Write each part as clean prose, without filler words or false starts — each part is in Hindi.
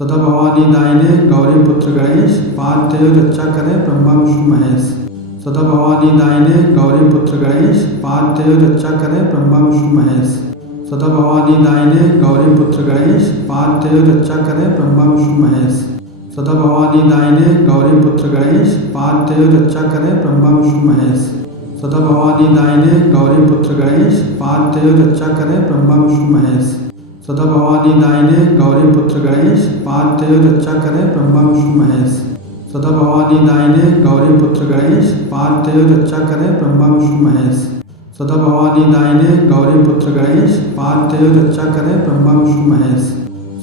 सदा भवानी दायिने गौरी पुत्र गणेश, पार्थेय रक्षा करे ब्रह्मा विष्णु महेश। सदा भवानी दायिने गौरी पुत्र गणेश, पार्थेय रक्षा करे ब्रह्मा विष्णु महेश। सदा भवानी दायिने गौरी पुत्र गणेश, पार्थेय रक्षा करे ब्रह्मा विष्णु महेश। सदा भवानी दायिने गौरी पुत्र गणेश, पार्थेय रक्षा करे ब्रह्मा विष्णु महेश। सदा भवानी दायिने गौरी पुत्र गणेश, पार्थेय रक्षा करे ब्रह्मा विष्णु महेश। सदा भवानी दायिने गौरी पुत्र गणेश, पार्थेय रक्षा करे ब्रह्मा विष्णु महेश। सदा भवानी दायिने गौरी पुत्र गणेश, पार्थेय रक्षा करे ब्रह्मा विष्णु महेश। सदा भवानी दायिने गौरी पुत्र गणेश, पार्थेय रक्षा करे ब्रह्मा विष्णु महेश।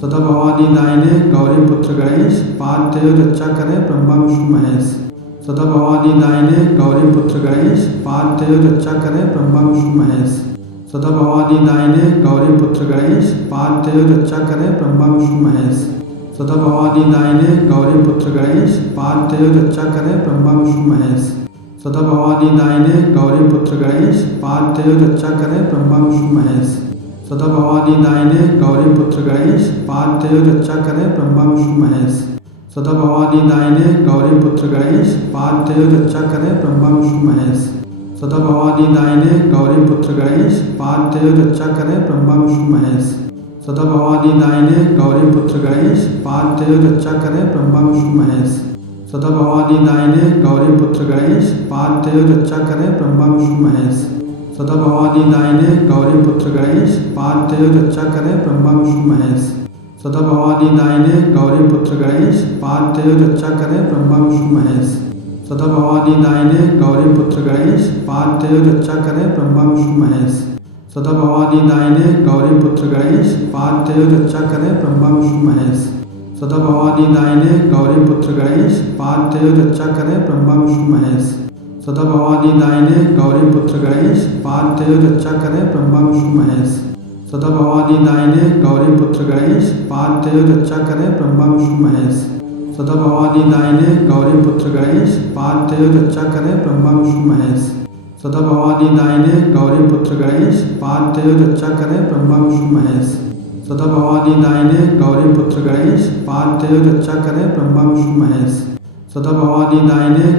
सदा भवानी दायिने गौरी पुत्र गणेश, पार्थेय रक्षा करे ब्रह्मा विष्णु महेश। सदा भवानी दायिने गौरी पुत्र गणेश, पार्थेय रक्षा करे ब्रह्मा विष्णु महेश। सदा भवानी दायिने गौरी पुत्र गणेश, पार्थेय रक्षा करे ब्रह्मा विष्णु महेश। सदा भवानी दायिने गौरी पुत्र गणेश, पार्थेय रक्षा करे ब्रह्मा विष्णु महेश। सदा भवानी दायिने गौरी पुत्र गणेश, पार्थेय रक्षा करे ब्रह्मा विष्णु महेश। सदा भवानी दायिने गौरी पुत्र गणेश, पार्थेय रक्षा करे ब्रह्मा विष्णु महेश। सदा भवानी दायिने गौरी पुत्र गणेश, पार्थेय रक्षा करे ब्रह्मा विष्णु महेश। सदा भवानी दायिने गौरी पुत्र गणेश, पार्थेय रक्षा करे ब्रह्मा विष्णु महेश। सदा भवानी दायिने गौरी पुत्र गणेश, पार्थेय रक्षा करे ब्रह्मा विष्णु महेश। सदा भवानी दायिने गौरी पुत्र गणेश, पार्थेय रक्षा करे ब्रह्मा विष्णु महेश। सदा भवानी दायिने गौरी पुत्र गणेश, पार्थेय रक्षा करे ब्रह्मा विष्णु महेश। सदा भवानी दायिने गौरी पुत्र गणेश, पार्थेय रक्षा करे ब्रह्मा विष्णु महेश। सदा भवानी दायिने गौरी पुत्र गणेश, पार्थेय रक्षा करे ब्रह्मा विष्णु महेश। सदा भवानी दायिने गौरी पुत्र गणेश, पार्थेय रक्षा करे ब्रह्मा विष्णु महेश। सदा भवानी दायिने गौरी पुत्र गणेश, पार्थेय रक्षा करे ब्रह्मा विष्णु महेश। सदा भवानी दायिने गौरी पुत्र गणेश, पार्थेय रक्षा करे ब्रह्मा विष्णु महेश। सदा भवानी दायिने गौरी पुत्र गणेश, पार्थेय रक्षा करे ब्रह्मा विष्णु महेश। सदा भवानी दायिने गौरी पुत्र गणेश, पार्थेय रक्षा करे ब्रह्मा विष्णु महेश। सदा भवानी दायिने गौरी पुत्र गणेश, पार्थेय रक्षा करे ब्रह्मा विष्णु महेश। सदा भवानी दायिने गौरी पुत्र गणेश, पार्थेय रक्षा करे ब्रह्मा विष्णु महेश। सदा भवानी दायिने गौरी पुत्र गणेश, पार्थेय रक्षा करे ब्रह्मा विष्णु महेश। सदा भवानी दायिने गौरी पुत्र गणेश, पार्थेय रक्षा करे ब्रह्मा विष्णु महेश। सदा भवानी दायिने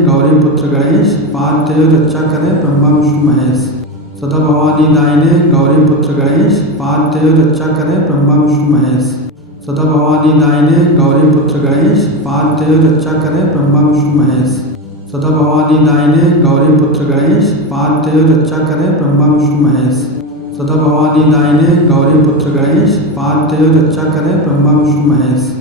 गौरी पुत्र गणेश, पार्थेय रक्षा करे ब्रह्मा विष्णु महेश। सदा भवानी दायिने गौरी पुत्र गणेश, पार्थेय रक्षा करे ब्रह्मा विष्णु महेश। सदा भवानी दायिने गौरी पुत्र गणेश, पार्थेय रक्षा करे ब्रह्मा विष्णु महेश। सदा भवानी दायिने गौरी पुत्र गणेश, पार्थेय रक्षा करे ब्रह्मा विष्णु महेश। सदा भवानी दायिने गौरी पुत्र गणेश, पार्थेय रक्षा करे ब्रह्मा विष्णु महेश।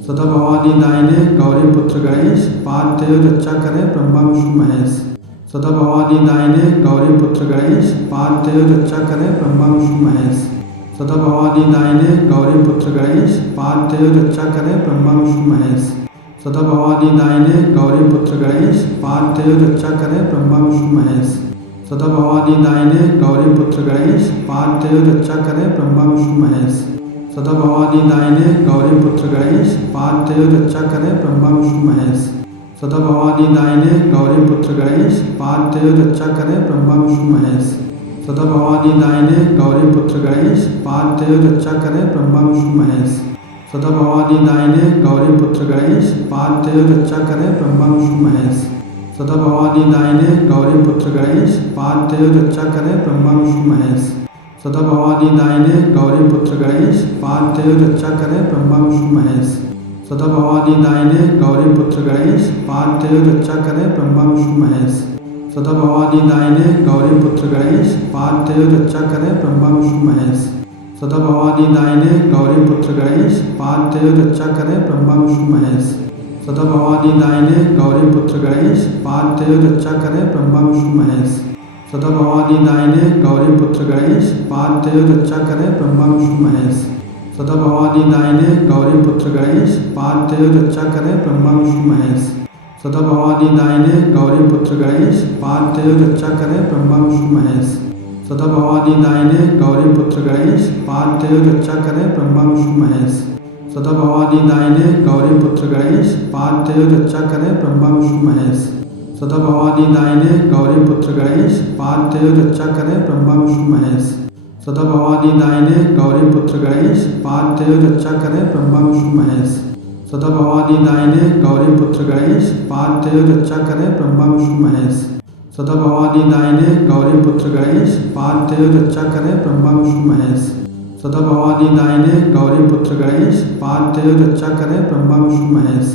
सदा भवानी दायिने गौरी पुत्र गणेश, पार्थेय रक्षा करे ब्रह्मा विष्णु महेश। सदा भवानी दायिने गौरी पुत्र गणेश, पार्थेय रक्षा करे ब्रह्मा विष्णु महेश। सदा भवानी दायिने गौरी पुत्र गणेश, पार्थेय रक्षा करे ब्रह्मा विष्णु महेश। सदा भवानी दायिने गौरी पुत्र गणेश, पार्थेय रक्षा करे ब्रह्मा विष्णु महेश। सदा भवानी दायिने गौरी पुत्र गणेश, पार्थेय रक्षा करे ब्रह्मा विष्णु महेश। सदा भवानी दायिने गौरी पुत्र गणेश, पार्थेय रक्षा करे ब्रह्मा विष्णु महेश। सदा भवानी दायिने गौरी पुत्र गणेश, पार्थेय रक्षा करे ब्रह्मा विष्णु महेश। सदा भवानी दायिने गौरी पुत्र गणेश, पार्थेय रक्षा करे ब्रह्मा विष्णु महेश। सदा भवानी दायिने गौरी पुत्र गणेश, पार्थेय रक्षा करे ब्रह्मा विष्णु महेश। सदा भवानी दायिने गौरी पुत्र गणेश, पार्थेय रक्षा करे ब्रह्मा विष्णु महेश। सदा भवानी दायिने गौरी पुत्र गणेश, पार्थेय रक्षा करे ब्रह्मा विष्णु महेश। सदा भवानी दायिने गौरी पुत्र गणेश, पार्थेय रक्षा करे ब्रह्मा विष्णु महेश। सदा भवानी दायिने गौरी पुत्र गणेश, पार्थेय रक्षा करे ब्रह्मा विष्णु महेश। सदा भवानी दायिने गौरी पुत्र गणेश, पार्थेय रक्षा करे ब्रह्मा विष्णु महेश। सदा भवानी दायिने गौरी पुत्र गणेश, पार्थेय रक्षा करे ब्रह्मा विष्णु महेश। सदा भवानी दायिने गौरी पुत्र गणेश, पार्थेय रक्षा करे ब्रह्मा विष्णु महेश। सदा भवानी दायिने गौरी पुत्र गणेश, पार्थेय रक्षा करे ब्रह्मा विष्णु महेश। सदा भवानी दायिने गौरी पुत्र गणेश, पार्थेय रक्षा करे ब्रह्मा विष्णु महेश। सदा भवानी दायिने गौरी पुत्र गणेश, पार्थेय रक्षा करे ब्रह्मा विष्णु महेश। सदा भवानी दायिने गौरी पुत्र गणेश, पार्थेय रक्षा करे ब्रह्मा विष्णु महेश। सदा भवानी दायिने गौरी पुत्र गणेश पार्थेय रक्षा करे ब्रह्मा विष्णु महेश। सदा भवानी दायिने गौरी पुत्र गणेश पार्थेय रक्षा करे ब्रह्मा विष्णु महेश। सदा भवानी दायिने गौरी पुत्र गणेश पार्थेय रक्षा करे ब्रह्मा विष्णु महेश। सदा भवानी दायिने गौरी पुत्र गणेश पार्थेय रक्षा करे ब्रह्मा विष्णु महेश।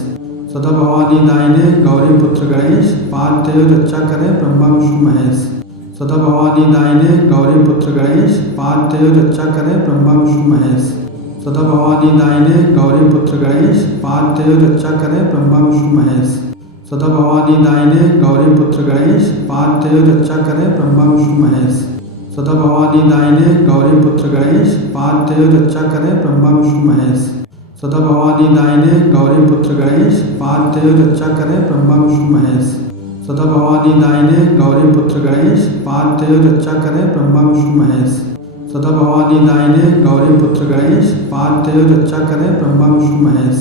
सदा भवानी दायिने गौरी पुत्र गणेश पार्थेय रक्षा करे ब्रह्मा विष्णु महेश। सदा भवानी दायिने गौरी पुत्र गणेश पार्थेय रक्षा करे ब्रह्मा विष्णु महेश। सदा भवानी दायिने गौरी पुत्र गणेश पार्थेय रक्षा करे ब्रह्मा विष्णु महेश। सदा भवानी दायिने गौरी पुत्र गणेश पार्थेय रक्षा करे ब्रह्मा विष्णु महेश। सदा भवानी दायिने गौरी पुत्र गणेश पार्थेय रक्षा करे ब्रह्मा विष्णु महेश। सदा भवानी दायिने गौरी पुत्र गणेश पार्थेय रक्षा करे ब्रह्मा विष्णु महेश। सदा भवानी दायिने गौरी पुत्र गणेश पार्थेय रक्षा करे ब्रह्मा विष्णु महेश। सदा भवानी दायिने गौरी पुत्र गणेश पार्थेय रक्षा करे ब्रह्मा विष्णु महेश।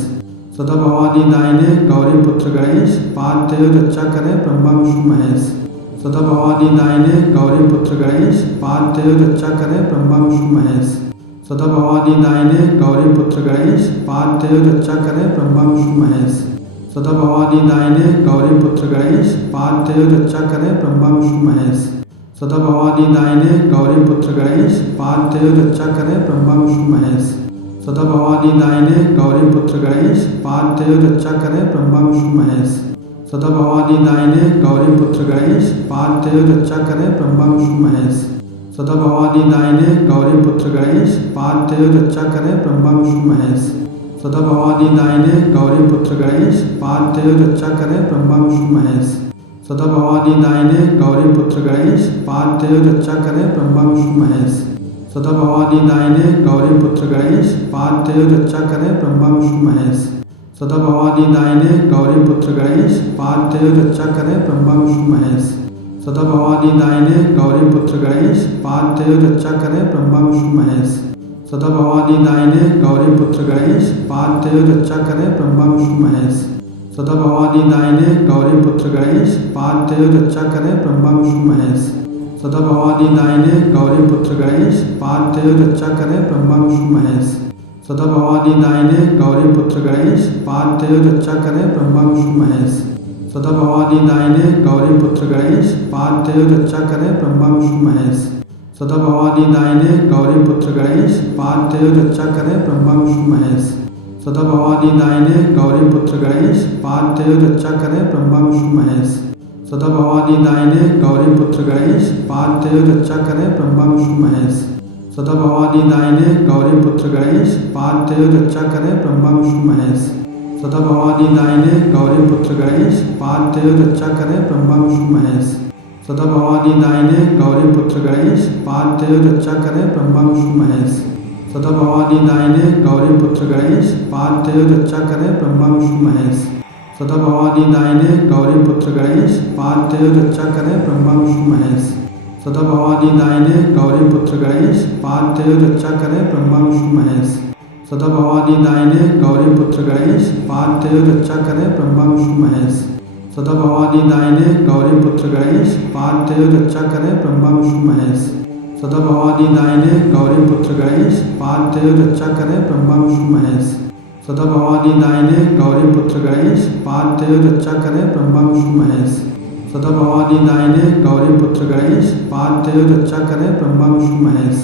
सदा भवानी दायिने गौरी पुत्र गणेश पार्थेय रक्षा करे ब्रह्मा विष्णु महेश। सदा भवानी दायिने गौरी पुत्र गणेश पार्थेय रक्षा करे ब्रह्मा विष्णु महेश। सदा भवानी दायिने गौरी पुत्र गणेश पार्थेय रक्षा करे ब्रह्मा विष्णु महेश। सदा भवानी दायिने गौरी पुत्र गणेश पार्थेय रक्षा करे ब्रह्मा विष्णु महेश। सदा भवानी दायिने गौरी पुत्र गणेश पार्थेय रक्षा करे ब्रह्मा विष्णु महेश। सदा भवानी दायिने गौरी पुत्र गणेश पार्थेय रक्षा करे ब्रह्मा विष्णु महेश। सदा भवानी दायिने गौरी पुत्र गणेश पार्थेय रक्षा करे ब्रह्मा विष्णु महेश। सदा भवानी दायिने गौरी पुत्र गणेश पार्थेय रक्षा करे ब्रह्मा विष्णु महेश। सदा भवानी दायिने गौरी पुत्र गणेश पार्थेय रक्षा करे ब्रह्मा विष्णु महेश। सदा भवानी दायिने गौरी पुत्र गणेश पार्थेय रक्षा करे ब्रह्मा विष्णु महेश। सदा भवानी दायिने गौरी पुत्र गणेश पार्थेय रक्षा करे ब्रह्मा विष्णु महेश। सदा भवानी दायिने गौरी पुत्र गणेश पार्थेय रक्षा करे ब्रह्मा विष्णु महेश। सदा भवानी दायिने गौरी पुत्र गणेश पार्थेय रक्षा करे ब्रह्मा विष्णु महेश। सदा भवानी दायिने गौरी पुत्र गणेश पार्थेय रक्षा करे ब्रह्मा विष्णु महेश। सदा भवानी दायिने गौरी पुत्र गणेश पार्थेय रक्षा करे ब्रह्मा विष्णु महेश। सदा भवानी दायिने गौरी पुत्र गणेश पार्थेय रक्षा करे ब्रह्मा विष्णु महेश। सदा भवानी दायिने गौरी पुत्र गणेश पार्थेय रक्षा करे ब्रह्मा विष्णु महेश। सदा भवानी दायिने गौरी पुत्र गणेश पार्थेय रक्षा करे ब्रह्मा विष्णु महेश। सदा भवानी दायिने गौरी पुत्र गणेश पार्थेय रक्षा करे ब्रह्मा विष्णु महेश। सदा भवानी दायिने गौरी पुत्र गणेश पार्थेय रक्षा करे ब्रह्मा विष्णु महेश। सदा भवानी दायिने गौरी पुत्र गणेश पार्थेय रक्षा करे ब्रह्मा विष्णु महेश। सदा भवानी दायिने गौरी पुत्र गणेश पार्थेय रक्षा करे ब्रह्मा विष्णु महेश। सदा भवानी दायिने गौरी पुत्र गणेश पार्थेय रक्षा करे ब्रह्मा विष्णु महेश। सदा भवानी दायिने गौरी पुत्र गणेश पार्थेय रक्षा करे ब्रह्मा विष्णु महेश। सदा भवानी दायिने गौरी पुत्र गणेश पार्थेय रक्षा करे ब्रह्मा विष्णु महेश। सदा भवानी दायिने गौरी पुत्र गणेश पार्थेय रक्षा करे ब्रह्मा विष्णु महेश। सदा भवानी दायिने गौरी पुत्र गणेश पार्थेय रक्षा करे ब्रह्मा विष्णु महेश। सदा भवानी दायिने गौरी पुत्र गणेश पार्थेय रक्षा करे ब्रह्मा विष्णु महेश। सदा भवानी दायिने गौरी पुत्र गणेश पार्थेय रक्षा करे ब्रह्मा विष्णु महेश। सदा भवानी दायिने गौरी पुत्र गणेश पार्थेय रक्षा करे ब्रह्मा विष्णु महेश। सदा भवानी दायिने गौरी पुत्र गणेश पार्थेय रक्षा करे ब्रह्मा विष्णु महेश। सदा भवानी दायिने गौरी पुत्र गणेश पार्थेय रक्षा करे ब्रह्मा विष्णु महेश।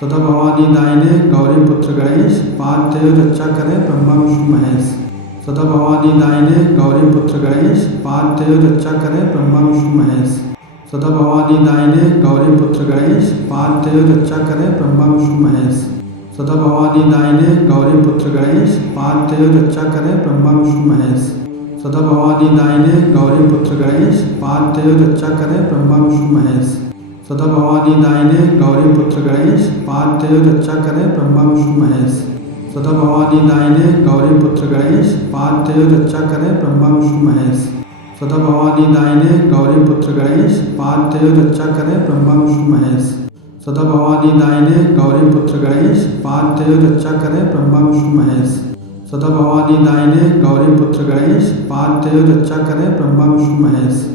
सदा भवानी दायिने गौरी पुत्र गणेश पार्थेय रक्षा करे ब्रह्मा विष्णु महेश। सदा भवानी दायिने गौरी पुत्र गणेश पार्थेय रक्षा करे ब्रह्मा विष्णु महेश। सदा भवानी दायिने गौरी पुत्र गणेश पार्थेय रक्षा करे ब्रह्मा विष्णु महेश। सदा भवानी दायिने गौरी पुत्र गणेश पार्थेय रक्षा करे ब्रह्मा विष्णु महेश। सदा भवानी दायिने गौरी पुत्र गणेश पार्थेय रक्षा करे ब्रह्मा विष्णु महेश। सदा भवानी दायिने गौरी पुत्र गणेश पार्थेय रक्षा करे ब्रह्मा विष्णु महेश। सदा भवानी दायिने गौरी पुत्र गणेश पार्थेय रक्षा करे ब्रह्मा विष्णु महेश। सदा भवानी दायिने गौरी पुत्र गणेश पार्थेय रक्षा करे ब्रह्मा विष्णु महेश। सदा भवानी दायिने गौरी पुत्र गणेश पार्थेय रक्षा करे ब्रह्मा विष्णु महेश। सदा भवानी दायिने गौरी पुत्र गणेश पार्थेय रक्षा करे ब्रह्मा विष्णु महेश।